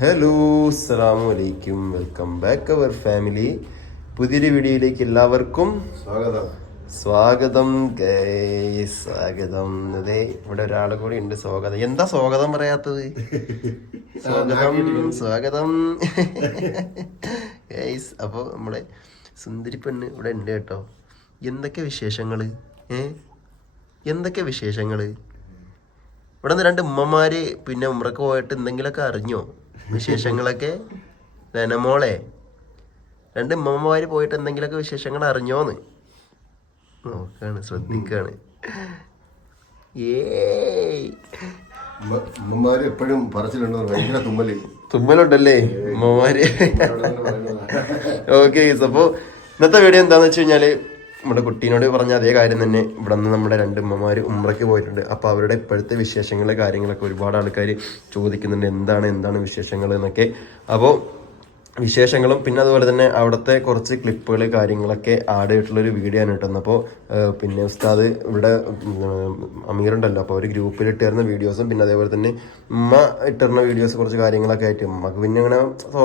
Hello അസ്സാം വലൈക്കും welcome back അവർ family പുതിയൊരു വീഡിയോയിലേക്ക് എല്ലാവർക്കും സ്വാഗതം. സ്വാഗതം സ്വാഗതം. അതെ ഇവിടെ ഒരാൾ കൂടി ഉണ്ട്. സ്വാഗതം. എന്താ സ്വാഗതം പറയാത്തത്? സ്വാഗതം സ്വാഗതം. ഗൈസ് അപ്പോൾ നമ്മുടെ സുന്ദരി പെണ്ണ് ഇവിടെ ഉണ്ട് കേട്ടോ. എന്തൊക്കെ വിശേഷങ്ങൾ ഏ? എന്തൊക്കെ വിശേഷങ്ങൾ ഇവിടെ നിന്ന് രണ്ട് ഉമ്മമാര് പിന്നെ ഉമ്രക്ക് പോയിട്ട് എന്തെങ്കിലുമൊക്കെ അറിഞ്ഞോ? വിശേഷങ്ങളൊക്കെ? ധനമോളെ രണ്ട് ഉമ്മമാര് പോയിട്ട് എന്തെങ്കിലുമൊക്കെ വിശേഷങ്ങൾ അറിഞ്ഞോന്ന്. നോക്കാണ് ശ്രദ്ധിക്കാണ്. ഉമ്മമാര് എപ്പോഴും പറച്ചിലുണ്ടോ ഭയങ്കര തുമ്മൽ. തുമ്മലുണ്ടല്ലേ? ഉമ്മമാര് ഓക്കെ അപ്പോ ഇന്നത്തെ വീഡിയോ എന്താന്ന് വെച്ച് കഴിഞ്ഞാൽ നമ്മുടെ കുട്ടീനോട് പറഞ്ഞ അതേ കാര്യം തന്നെ. ഇവിടെ നിന്ന് നമ്മുടെ രണ്ട് ഉമ്മമാർ ഉമ്രയ്ക്ക് പോയിട്ടുണ്ട്. അപ്പോൾ അവരുടെ ഇപ്പോഴത്തെ വിശേഷങ്ങൾ കാര്യങ്ങളൊക്കെ ഒരുപാട് ആൾക്കാർ ചോദിക്കുന്നുണ്ട്. എന്താണ് എന്താണ് വിശേഷങ്ങൾ എന്നൊക്കെ. അപ്പോൾ വിശേഷങ്ങളും. പിന്നെ അതുപോലെ തന്നെ അവിടുത്തെ കുറച്ച് ക്ലിപ്പുകൾ കാര്യങ്ങളൊക്കെ ആഡ് ചെയ്തിട്ടുള്ളൊരു വീഡിയോ ആണ് കിട്ടുന്നത് അപ്പോൾ പിന്നെ ഉസ്താദ് ഇവിടെ അമീറുണ്ടല്ലോ അപ്പോൾ ഒരു ഗ്രൂപ്പിൽ ഇട്ടിരുന്ന വീഡിയോസും പിന്നെ അതേപോലെ തന്നെ ഉമ്മ ഇട്ടിരുന്ന വീഡിയോസ് കുറച്ച് കാര്യങ്ങളൊക്കെ ആയിട്ട് ഉമ്മക്ക് പിന്നെ അങ്ങനെ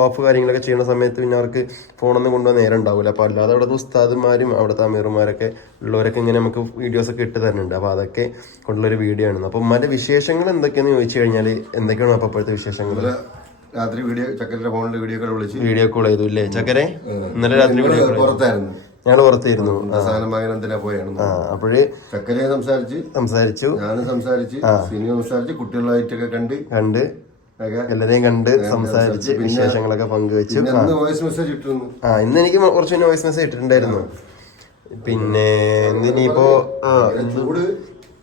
ഓഫ് കാര്യങ്ങളൊക്കെ ചെയ്യുന്ന സമയത്ത് പിന്നെ അവർക്ക് ഫോണൊന്നും കൊണ്ടുപോകാൻ നേരം ഉണ്ടാവില്ല. അപ്പോൾ അല്ലാതെ അവിടുത്തെ ഉസ്താദുമാരും അവിടുത്തെ അമീറുമാരൊക്കെ ഉള്ളവരൊക്കെ ഇങ്ങനെ നമുക്ക് വീഡിയോസ് ഒക്കെ ഇട്ട് തരുന്നുണ്ട്. അപ്പോൾ അതൊക്കെ കൊണ്ടുള്ളൊരു വീഡിയോ ആണ്. അപ്പോൾ ഉമ്മന്റെ വിശേഷങ്ങൾ എന്തൊക്കെയാണെന്ന് ചോദിച്ചു കഴിഞ്ഞാൽ എന്തൊക്കെയാണ് അപ്പോൾ ഇപ്പോഴത്തെ വിശേഷങ്ങൾ രാത്രി വീഡിയോ ചക്കരന്റെ ഫോണിൽ വീഡിയോ കോൾ വിളിച്ച് വീഡിയോ കോൾ ചെയ്തു ഇല്ലേ? ചക്കരെ ഇന്നലെ രാത്രി വീഡിയോ കോൾ പുറത്തായിരുന്നു. ഞങ്ങൾ പുറത്തിരുന്നു സാധനം വാങ്ങാൻ എന്തിനാ പോയാണ്? അപ്പോഴ് ചക്കരയെ സംസാരിച്ച് സംസാരിച്ചു. ഞാൻ സംസാരിച്ച് സിനിമ സംസാരിച്ച് കുട്ടികളായിട്ടൊക്കെ കണ്ട് കണ്ട് എല്ലാരെയും കണ്ട് സംസാരിച്ച് വിശേഷങ്ങളൊക്കെ പങ്കുവെച്ചു. വോയിസ് മെസ്സേജ് ഇട്ടിരുന്നു. ആ ഇന്ന് എനിക്ക് കുറച്ച് വോയിസ് മെസ്സേജ് ഇട്ടിട്ടുണ്ടായിരുന്നു. പിന്നെ ഇനിയിപ്പോ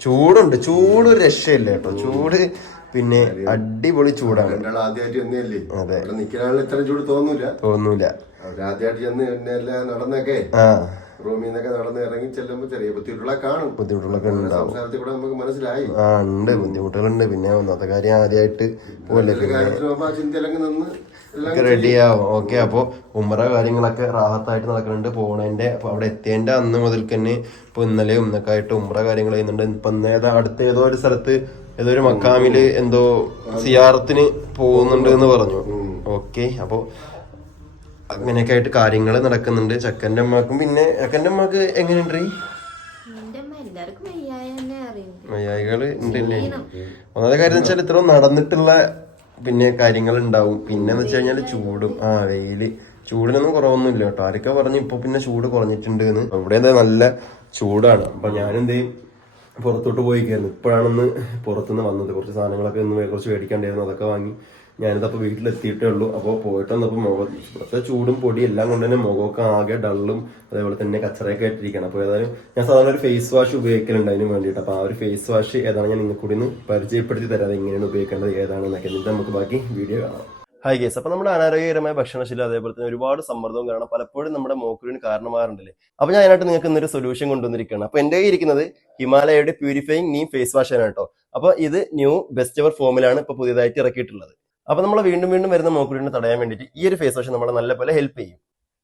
ചൂടുണ്ട് ചൂട് ഒരു രക്ഷയില്ല കേട്ടോ. ചൂട് പിന്നെ അടിപൊളി. ചൂടാണ്. ആദ്യമായിട്ട് ചെന്നല്ലേ അതെ. ഇത്രയും ചൂട് തോന്നൂല. ചെന്ന് നടന്നൊക്കെ റൂമിൽ നിന്നൊക്കെ നടന്ന് ഇറങ്ങി ചെല്ലുമ്പോ ചെറിയ ബുദ്ധിമുട്ടുള്ള കാണും. ബുദ്ധിമുട്ടുകളൊക്കെ ഉണ്ടാവും. സംസാരത്തിൽ കൂടെ നമുക്ക് മനസ്സിലായി. ആ ഉണ്ട്. ബുദ്ധിമുട്ടുകളുണ്ട്. പിന്നെ ഒന്നാമത്തെ കാര്യം ആദ്യമായിട്ട് പോലെ കാര്യത്തിൽ നിന്ന് റെഡിയാവും ഓക്കെ അപ്പോൾ ഉമ്മറ കാര്യങ്ങളൊക്കെ റാഹത്തായിട്ട് നടക്കുന്നുണ്ട്. പോണേന്റെ അപ്പൊ അവിടെ എത്തേണ്ട അന്ന് മുതൽ തന്നെ ഇപ്പൊ ഇന്നലെ ഇന്നൊക്കെ ആയിട്ട് ഉമ്മറ കാര്യങ്ങൾ ചെയ്യുന്നുണ്ട്. ഇപ്പൊ ഏതാ അടുത്ത ഏതോ ഒരു സ്ഥലത്ത് ഏതോ ഒരു മക്കാമിൽ എന്തോ സിയാറത്തിന് പോകുന്നുണ്ട് എന്ന് പറഞ്ഞു. ഓക്കെ അപ്പോ അങ്ങനെയൊക്കെ ആയിട്ട് കാര്യങ്ങൾ നടക്കുന്നുണ്ട്. ചക്കന്റെ അമ്മക്കും പിന്നെ ചക്കന്റെ അമ്മയ്ക്ക് എങ്ങനെയുണ്ട് വയ്യായികൾ ഉണ്ടല്ലേ? ഒന്നാമത്തെ കാര്യം വെച്ചാൽ ഇത്ര നടന്നിട്ടുള്ള പിന്നെ കാര്യങ്ങൾ ഉണ്ടാവും പിന്നെ എന്ന് വെച്ച് കഴിഞ്ഞാൽ ചൂടും. ആ വെയിൽ. ചൂടിനൊന്നും കുറവൊന്നുമില്ല കേട്ടോ. ആരൊക്കെ പറഞ്ഞു ഇപ്പൊ പിന്നെ ചൂട് കുറഞ്ഞിട്ടുണ്ട് എന്ന് ഇവിടെ എന്താ നല്ല ചൂടാണ്. അപ്പൊ ഞാനെന്ത് ചെയ്യും? പുറത്തോട്ട് പോയിക്കായിരുന്നു. ഇപ്പോഴാണെന്ന് പുറത്തുനിന്ന് വന്നത്. കുറച്ച് സാധനങ്ങളൊക്കെ ഒന്ന് കുറച്ച് മേടിക്കാണ്ടായിരുന്നു. അതൊക്കെ വാങ്ങി ഞാനിതപ്പോൾ വീട്ടിലെത്തിയിട്ടേ ഉള്ളൂ. അപ്പോൾ പോയിട്ട് വന്നപ്പോൾ മുഖം കുറച്ച് ചൂടും പൊടി എല്ലാം കൊണ്ട് തന്നെ മുഖമൊക്കെ ആകെ ഡള്ളും അതേപോലെ തന്നെ കച്ചറയൊക്കെ ആയിട്ടിരിക്കണം. അപ്പോൾ ഏതായാലും ഞാൻ സാധാരണ ഒരു ഫേസ് വാഷ് ഉപയോഗിക്കലുണ്ട് അതിന് വേണ്ടിയിട്ട്. അപ്പോൾ ആ ഒരു ഫേസ് വാഷ് ഏതാണ് ഞാൻ നിങ്ങൾക്ക് കൂടി ഒന്ന് പരിചയപ്പെടുത്തി തരാം. അത് എങ്ങനെയാണ് ഉപയോഗിക്കേണ്ടത് ഏതാണെന്നൊക്കെ. എന്നിട്ട് നമുക്ക് ബാക്കി വീഡിയോ കാണാം. ഹൈ ഗേസ് അപ്പൊ നമ്മുടെ അനാരോഗ്യകരമായ ഭക്ഷണശീലം അതേപോലെ തന്നെ ഒരുപാട് സമ്മർദ്ദവും കാരണം പലപ്പോഴും നമ്മുടെ മോക്കുരിന് കാരണമാകാറുണ്ടല്ലേ? അപ്പൊ ഞാൻ അതിനായിട്ട് നിങ്ങൾക്ക് ഇന്നൊരു സൊല്യൂഷൻ കൊണ്ടുവന്നിരിക്കുകയാണ്. അപ്പൊ എന്റെ കയ്യിൽ ഇരിക്കുന്നത് ഹിമാലയയുടെ പ്യൂരിഫൈങ് നീം ഫേസ് വാഷ് ആണ് കേട്ടോ. അപ്പൊ ഇത് ന്യൂ ബെസ്റ്റ് എവർ ഫോമിലാണ് ഇപ്പൊ പുതിയതായിട്ട് ഇറക്കിയിട്ടുള്ളത്. അപ്പൊ നമ്മൾ വീണ്ടും വീണ്ടും വരുന്ന മോക്കുരിനെ തടയാൻ വേണ്ടിയിട്ട് ഈ ഒരു ഫേസ് വാഷ് നമ്മളെ നല്ലപോലെ ഹെൽപ്പ് ചെയ്യും.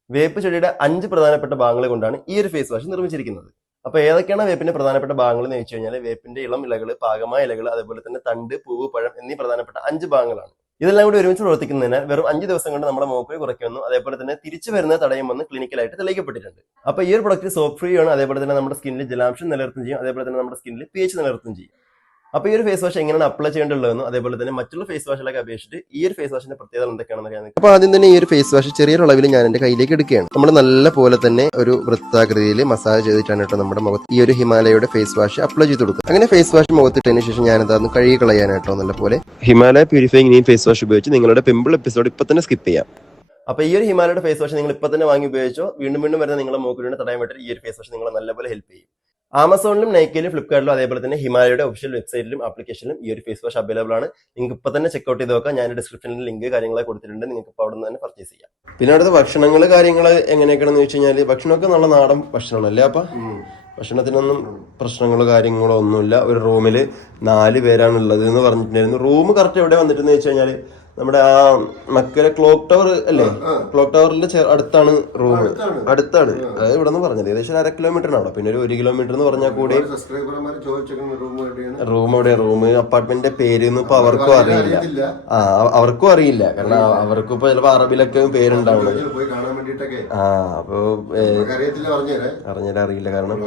വേപ്പ് ചെടിയുടെ അഞ്ച് പ്രധാനപ്പെട്ട ഭാഗങ്ങൾ കൊണ്ടാണ് ഈ ഒരു ഫേസ് വാഷ് നിർമ്മിച്ചിരിക്കുന്നത്. അപ്പൊ ഏതൊക്കെയാണ് വേപ്പിന്റെ പ്രധാനപ്പെട്ട ഭാഗങ്ങൾ എന്ന് വെച്ച് കഴിഞ്ഞാൽ വേപ്പിന്റെ ഇളം ഇലകൾ പാകമായ ഇലകൾ അതുപോലെ തന്നെ തണ്ട് പൂവ് പഴം എന്നീ പ്രധാനപ്പെട്ട അഞ്ച് ഭാഗങ്ങളാണ്. ഇതെല്ലാം കൂടി ഒരുമിച്ച് പ്രവർത്തിക്കുന്നതിനാൽ വെറും അഞ്ച് ദിവസം കൊണ്ട് നമ്മുടെ മോപ്പ് കുറയ്ക്കുമെന്നും അതേപോലെ തന്നെ തിരിച്ചു വരുന്ന തടയുമെന്ന് ക്ലിനിക്കലായിട്ട് തെളിയിക്കപ്പെട്ടിട്ടുണ്ട്. അപ്പൊ ഈ ഒരു പ്രൊഡക്റ്റ് സോപ്പ് ഫ്രീ ആണ്. അതേപോലെ തന്നെ നമ്മുടെ സ്കിന്നിൽ ജലാംശം നിലനിർത്തും ചെയ്യും. അതേപോലെ തന്നെ നമ്മുടെ സ്കിന്നിൽ പി എച്ച് നിലനിർത്തും ചെയ്യും. അപ്പൊ ഈ ഒരു ഫേസ് വാഷ് എങ്ങനെയാണ് അപ്ലൈ ചെയ്യേണ്ടതെന്നും അതേപോലെ തന്നെ മറ്റുള്ള ഫേസ് വാഷിലൊക്കെ അപേക്ഷിച്ചിട്ട് ഈ ഒരു ഫേസ് വാഷിന്റെ പ്രത്യേകത എന്തൊക്കെയാണെന്ന് അറിയാൻ അപ്പൊ ആദ്യം തന്നെ ഈ ഒരു ഫേസ് വാഷ് ചെറിയൊരു അളവിൽ ഞാൻ എന്റെ കയ്യിലേക്ക് എടുക്കുകയാണ്. നമ്മൾ നല്ല പോലെ തന്നെ ഒരു വൃത്താകൃതിയിൽ മസാജ് ചെയ്തിട്ടാണ് കേട്ടോ നമ്മുടെ മുഖത്ത് ഈ ഒരു ഹിമാലയയുടെ ഫേസ് വാഷ് അപ്ലൈ ചെയ്ത് കൊടുക്കുക. അങ്ങനെ ഫേസ് വാഷ് മുഖത്തിട്ടതിന് ശേഷം ഞാൻ അതൊന്ന് കഴുകി കളയാനായിട്ടോ നല്ല പോലെ. Himalaya purifying neem face wash ഉപയോഗിച്ച് നിങ്ങളുടെ പിമ്പിൾ എപ്പിസോഡ് ഇപ്പൊ തന്നെ സ്കിപ്പ് ചെയ്യാം. അപ്പൊ ഈ ഒരു ഹിമാലയുടെ ഫേസ് വാഷ് നിങ്ങൾ ഇപ്പൊ തന്നെ വാങ്ങി ഉപയോഗിച്ചോ? വീണ്ടും വീണ്ടും വരുന്ന നിങ്ങളുടെ മൂക്കിലൂടെ തടയാൻ വേണ്ടി ഈ ഒരു ഫേസ് വാഷ് നിങ്ങളെ നല്ലപോലെ ഹെൽപ്പ് ചെയ്യും. ആമസോണിലും നൈക്കയിലും ഫ്ലിപ്കാർട്ടിലും അതേപോലെ തന്നെ ഹിമാലയയുടെ ഒഫീഷ്യൽ വെബ്സൈറ്റിലും ആപ്ലിക്കേഷനിലും ഈ ഒരു ഫേസ് വാഷ് അവൈലബിൾ ആണ്. നിങ്ങൾക്ക് ഇപ്പൊ തന്നെ ചെക്ക്ഔട്ട് ചെയ്ത് നോക്കാം. ഞാൻ ഡിസ്ക്രിപ്ഷനിൽ ലിങ്ക് കാര്യങ്ങളെ കൊടുത്തിട്ടുണ്ട്. നിങ്ങൾക്ക് ഇപ്പോൾ അവിടെ നിന്ന് തന്നെ പർച്ചേസ് ചെയ്യാം. പിന്നെ അടുത്ത ഭക്ഷണങ്ങൾ കാര്യങ്ങൾ എങ്ങനെയൊക്കെയാണെന്ന് വെച്ച് കഴിഞ്ഞാൽ ഭക്ഷണമൊക്കെ നല്ല നാടൻ ഭക്ഷണമല്ലേ അപ്പൊ? ഭക്ഷണത്തിനൊന്നും പ്രശ്നങ്ങളോ കാര്യങ്ങളോ ഒന്നുമില്ല. ഒരു റൂമിൽ നാല് പേരാണ് ഉള്ളത് എന്ന് പറഞ്ഞിട്ടുണ്ടായിരുന്നു. റൂം കറക്റ്റ് എവിടെ വന്നിട്ടെന്ന് വെച്ച് കഴിഞ്ഞാൽ നമ്മുടെ ആ മക്കര ക്ലോക്ക് ടവർ അല്ലേ? ക്ലോക്ക് ടവറിന്റെ അടുത്താണ് റൂം അടുത്താണ്. അതായത് ഇവിടെ നിന്ന് പറഞ്ഞത്. ഏകദേശം അര കിലോമീറ്റർ അവിടെ. പിന്നെ ഒരു ഒരു കിലോമീറ്റർ എന്ന് പറഞ്ഞാൽ കൂടി റൂം എവിടെ റൂം അപ്പാർട്ട്മെന്റിന്റെ പേരൊന്നും ഇപ്പൊ അവർക്കും അറിയില്ല. ആ അവർക്കും അറിയില്ല. കാരണം അവർക്കും ഇപ്പൊ ചിലപ്പോ അറബിലൊക്കെ പേരുണ്ടാവുന്നത് ആ അപ്പൊ അറിഞ്ഞാൽ അറിയില്ല. കാരണം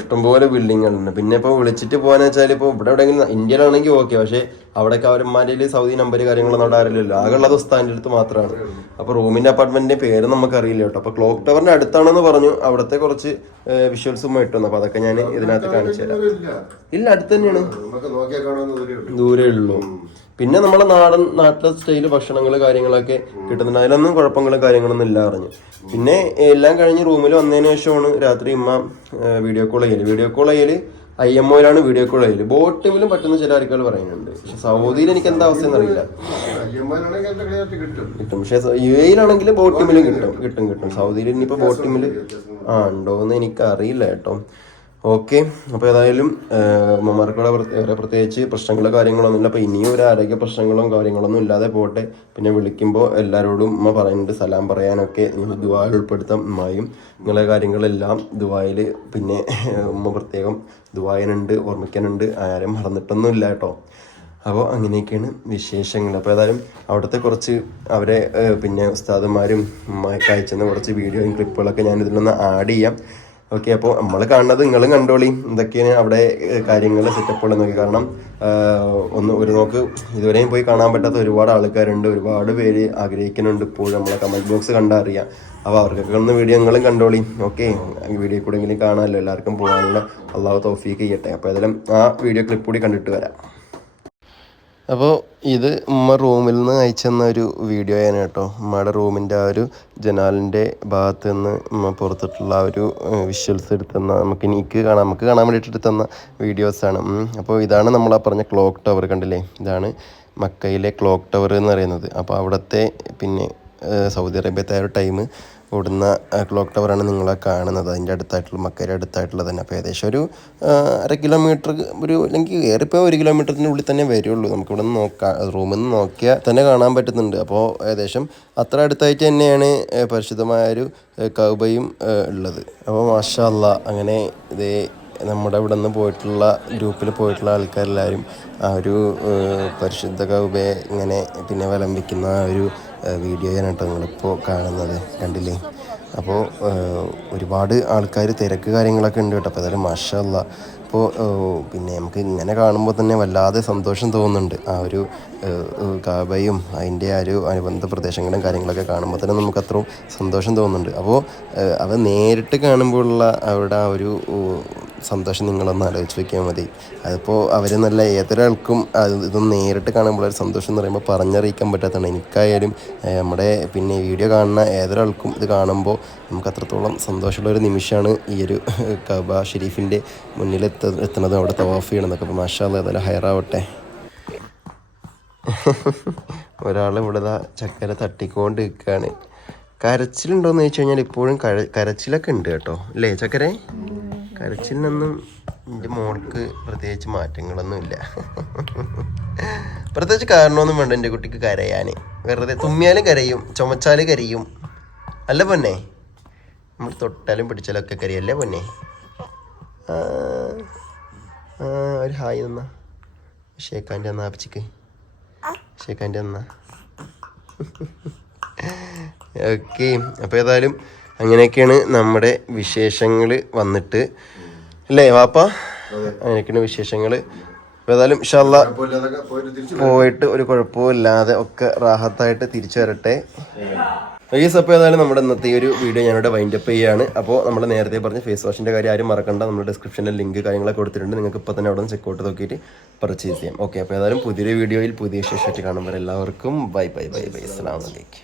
ഇഷ്ടംപോലെ ബിൽഡിങ്ങുകളുണ്ട് പിന്നെ ഇപ്പൊ വിളിച്ചിട്ട് പോകാന്ന് വെച്ചാൽ ഇപ്പൊ ഇവിടെ എവിടെയെങ്കിലും ഇന്ത്യയിലാണെങ്കിൽ ഓക്കെ പക്ഷെ അവിടെയൊക്കെ അവരന്മാരിൽ സൗദി നമ്പർ കാര്യങ്ങളൊന്നും അവിടെ അറിയില്ലല്ലോ ആകെ ഉള്ളത് ഉസ്താന്റെ അടുത്ത് മാത്രമാണ് അപ്പൊ റൂമിന്റെ അപ്പാർട്ട്മെന്റിന്റെ പേര് നമുക്ക് അറിയില്ല കേട്ടോ. അപ്പൊ ക്ലോക്ക് ടവറിന്റെ അടുത്താണെന്ന് പറഞ്ഞു. അവിടത്തെ കുറച്ച് വിഷ്വൽസും ഇട്ടു അപ്പൊ അതൊക്കെ ഞാൻ ഇതിനകത്ത് കാണിച്ചു തരാം. ഇല്ല അടുത്ത് തന്നെയാണ്. ദൂരേ ഉള്ളൂ. പിന്നെ നമ്മളെ നാടൻ നാട്ടിലെ സ്റ്റൈൽ ഭക്ഷണങ്ങൾ കാര്യങ്ങളൊക്കെ കിട്ടുന്നുണ്ട്. അതിലൊന്നും കുഴപ്പങ്ങളും കാര്യങ്ങളൊന്നും ഇല്ല പറഞ്ഞു. പിന്നെ എല്ലാം കഴിഞ്ഞ് റൂമിൽ വന്നതിന് ശേഷമാണ് രാത്രി ഇമ്മ വീഡിയോ കോൾ ചെയ്യൽ. വീഡിയോ കോൾ ചെയ്യൽ ഐ എം ഒയിലാണ് വീഡിയോ കോൾ അതിൽ ബോട്ടിലും പറ്റുന്ന ചില ആൾക്കാർ പറയുന്നുണ്ട്. പക്ഷെ സൗദിയിൽ എനിക്ക് എന്താ അവസ്ഥ എന്നറിയില്ല. അയ്യന്മാരാണെങ്കിൽ എന്റെ ക്ലിയർ കിട്ടും. പക്ഷെ യു എയിലാണെങ്കിൽ ബോട്ടിമിലും കിട്ടും. കിട്ടും കിട്ടും. സൗദിയിൽ ഇനിയിപ്പോ ബോട്ടിമിൽ ആ ഉണ്ടോന്ന് എനിക്ക് അറിയില്ല കേട്ടോ. ഓക്കെ. അപ്പോൾ ഏതായാലും ഉമ്മമാർക്കുള്ള വേറെ പ്രത്യേകിച്ച് പ്രശ്നങ്ങളോ കാര്യങ്ങളൊന്നും ഇല്ല അപ്പോൾ ഇനിയും ഒരു ആരോഗ്യ പ്രശ്നങ്ങളും കാര്യങ്ങളൊന്നും ഇല്ലാതെ പോട്ടെ. പിന്നെ വിളിക്കുമ്പോൾ എല്ലാവരോടും ഉമ്മ പറയുന്നുണ്ട് സലാം പറയാനൊക്കെ നിങ്ങൾ ദുബായിൽ ഉൾപ്പെടുത്താം ഉമ്മായും. നിങ്ങളെ കാര്യങ്ങളെല്ലാം ദുബായിൽ പിന്നെ ഉമ്മ പ്രത്യേകം ദുബായിനുണ്ട് ഓർമ്മിക്കാനുണ്ട്. ആരും മറന്നിട്ടൊന്നും ഇല്ല കേട്ടോ. അപ്പോൾ അങ്ങനെയൊക്കെയാണ് വിശേഷങ്ങൾ. അപ്പോൾ ഏതായാലും അവിടുത്തെ കുറച്ച് അവരെ പിന്നെ ഉമ്മയൊക്കെ അയച്ചുന്ന കുറച്ച് വീഡിയോയും ക്ലിപ്പുകളൊക്കെ ഞാൻ ഇതിലൊന്ന് ആഡ് ചെയ്യാം. ഓക്കെ അപ്പോൾ നമ്മൾ കാണുന്നത് നിങ്ങളും കണ്ടോളി. എന്തൊക്കെയാണ് അവിടെ കാര്യങ്ങൾ സെറ്റപ്പുകൾ നോക്കി കാരണം ഒന്ന് ഒരു നോക്ക് ഇതുവരെയും പോയി കാണാൻ പറ്റാത്ത ഒരുപാട് ആൾക്കാരുണ്ട് ഒരുപാട് പേര് ആഗ്രഹിക്കുന്നുണ്ട് ഇപ്പോഴും നമ്മളെ കമന്റ് ബോക്സ് കണ്ടാൽ അറിയാം അപ്പോൾ അവർക്കൊക്കെ ഒന്ന് വീഡിയോ നിങ്ങളും കണ്ടോളി. ഓക്കെ വീഡിയോ കൂടെ എങ്കിലും കാണാമല്ലോ എല്ലാവർക്കും പോകാനുള്ള അള്ളാഹു തോഫീക്ക് ചെയ്യട്ടെ. അപ്പോൾ ഏതായാലും ആ വീഡിയോ ക്ലിപ്പ് കൂടി കണ്ടിട്ട് വരാം. അപ്പോൾ ഇത് ഉമ്മ റൂമിൽ നിന്ന് അയച്ചെന്ന ഒരു വീഡിയോ വീഡിയോയാണ് കേട്ടോ. ഉമ്മയുടെ റൂമിന്റെ ആ ഒരു ജനാലിന്റെ ഭാഗത്ത് നിന്ന് ഉമ്മ പുറത്തിട്ടുള്ള ആ ഒരു വിഷ്വൽസ് എടുത്തുന്ന നമുക്ക് എനിക്ക് കാണാൻ നമുക്ക് കാണാൻ വേണ്ടിയിട്ട് എടുത്തുന്ന വീഡിയോസാണ്. അപ്പോൾ ഇതാണ് നമ്മൾ ആ പറഞ്ഞ ക്ലോക്ക് ടവർ കണ്ടില്ലേ? ഇതാണ് മക്കയിലെ ക്ലോക്ക് ടവർ എന്ന് പറയുന്നത്. അപ്പോൾ അവിടുത്തെ പിന്നെ സൗദി അറേബ്യത്തെ ആ ഒരു ടൈം ഓടുന്ന ക്ലോക്ക് ടവറാണ് നിങ്ങളെ കാണുന്നത്. അതിന്റെ അടുത്തായിട്ടുള്ള മക്കയുടെ അടുത്തായിട്ടുള്ള തന്നെ. അപ്പോൾ ഏകദേശം ഒരു അര കിലോമീറ്റർ ഒരു അല്ലെങ്കിൽ ഏറിപ്പോൾ ഒരു കിലോമീറ്ററിന്റെ ഉള്ളിൽ തന്നെ വരുള്ളൂ. നമുക്കിവിടെ നിന്ന് നോക്കാം റൂമിൽ നിന്ന് നോക്കിയാൽ തന്നെ കാണാൻ പറ്റുന്നുണ്ട്. അപ്പോൾ ഏകദേശം അത്ര അടുത്തായിട്ട് തന്നെയാണ് പരിശുദ്ധമായ ഒരു ഏ, കൗബയും ഉള്ളത്. അപ്പോൾ മാഷല്ല അങ്ങനെ ഇതേ നമ്മുടെ ഇവിടെ നിന്ന് പോയിട്ടുള്ള ഗ്രൂപ്പിൽ പോയിട്ടുള്ള ആൾക്കാരെല്ലാവരും ആ ഒരു പരിശുദ്ധ കൗബയെ ഇങ്ങനെ പിന്നെ വിളമ്പിക്കുന്ന ആ ഒരു വീഡിയോയാണ് കേട്ടോ നിങ്ങളിപ്പോൾ കാണുന്നത് കണ്ടില്ലേ? അപ്പോൾ ഒരുപാട് ആൾക്കാർ തിരക്ക് കാര്യങ്ങളൊക്കെ ഉണ്ട് കേട്ടോ. അപ്പോൾ ഏതായാലും മാഷല്ല അപ്പോൾ പിന്നെ നമുക്ക് ഇങ്ങനെ കാണുമ്പോൾ തന്നെ വല്ലാതെ സന്തോഷം തോന്നുന്നുണ്ട്. ആ ഒരു കാബയും അതിന്റെ ആ ഒരു അനുബന്ധ പ്രദേശങ്ങളും കാര്യങ്ങളൊക്കെ കാണുമ്പോൾ തന്നെ നമുക്ക് അത്രയും സന്തോഷം തോന്നുന്നുണ്ട്. അപ്പോൾ അവ നേരിട്ട് കാണുമ്പോഴുള്ള അവരുടെ ആ ഒരു സന്തോഷം നിങ്ങളൊന്ന് ആലോചിച്ച് വെക്കിയാൽ മതി. അതിപ്പോൾ അവർ നല്ല ഏതൊരാൾക്കും അത് ഇത് നേരിട്ട് കാണുമ്പോൾ ഒരു സന്തോഷം എന്ന് പറയുമ്പോൾ പറഞ്ഞറിയിക്കാൻ പറ്റാത്തതാണ്. എനിക്കായാലും നമ്മുടെ പിന്നെ വീഡിയോ കാണുന്ന ഏതൊരാൾക്കും ഇത് കാണുമ്പോൾ നമുക്ക് അത്രത്തോളം സന്തോഷമുള്ള ഒരു നിമിഷമാണ് ഈ ഒരു കബ ഷെരീഫിന്റെ മുന്നിൽ എത്ത എത്തുന്നത്. അവിടെ തവാഫ് ചെയ്യണമെന്നൊക്കെ അപ്പോൾ മാഷാല്ല ഏതായാലും ഹയറാവട്ടെ. ഒരാൾ ഇവിടെ ചക്കര തട്ടിക്കൊണ്ട് നിൽക്കുകയാണ് കരച്ചിലുണ്ടോയെന്ന് ചോദിച്ചു കഴിഞ്ഞാൽ ഇപ്പോഴും കര കരച്ചിലൊക്കെ ഉണ്ട് കേട്ടോ. അല്ലേ ചക്കരെ? കരച്ചിലിനൊന്നും എന്റെ മോൾക്ക് പ്രത്യേകിച്ച് മാറ്റങ്ങളൊന്നും ഇല്ല. പ്രത്യേകിച്ച് കാരണമൊന്നും വേണ്ട എന്റെ കുട്ടിക്ക് കരയാൻ. വെറുതെ തുമ്മിയാലും കരയും ചുമച്ചാലും കരയും. അല്ല പൊന്നെ? നമ്മൾ തൊട്ടാലും പിടിച്ചാലും ഒക്കെ കരയല്ലേ പൊന്നെ? ഒരു ഹായ് തന്നാ. ഷേഖാന്റെ എന്നാ അപ്പച്ചിക്ക്. ഷേഖാന്റെ എന്നാ ഓക്കെ അപ്പോൾ ഏതായാലും അങ്ങനെയൊക്കെയാണ് നമ്മുടെ വിശേഷങ്ങൾ വന്നിട്ട്. അല്ലേ വാപ്പ? അങ്ങനെയൊക്കെയാണ് വിശേഷങ്ങൾ ഏതായാലും ഇഷല്ല പോയിട്ട് ഒരു കുഴപ്പവും ഇല്ലാതെ ഒക്കെ റാഹത്തായിട്ട് തിരിച്ചു വരട്ടെ. ഫേസ് അപ്പോൾ ഏതായാലും നമ്മുടെ ഇന്നത്തെ ഈ ഒരു വീഡിയോ ഞാനിവിടെ വൈൻഡ് അപ്പ് ചെയ്യുകയാണ് അപ്പോൾ നമ്മൾ നേരത്തെ പറഞ്ഞ ഫേസ് വാഷിന്റെ കാര്യം ആരും മറക്കണ്ട. നമ്മുടെ ഡിസ്ക്രിപ്ഷനിൽ ലിങ്ക് കാര്യങ്ങളൊക്കെ കൊടുത്തിട്ടുണ്ട്. നിങ്ങൾക്ക് ഇപ്പോൾ തന്നെ അവിടെ നിന്ന് ചെക്ക് ഔട്ട് നോക്കിയിട്ട് പർച്ചേസ് ചെയ്യാം. ഓക്കെ അപ്പോൾ ഏതായാലും പുതിയൊരു വീഡിയോയിൽ പുതിയ വിശേഷമായിട്ട് കാണുമ്പോൾ എല്ലാവർക്കും ബൈ ബൈ ബൈ ബൈ അസ്സാം വലൈക്കും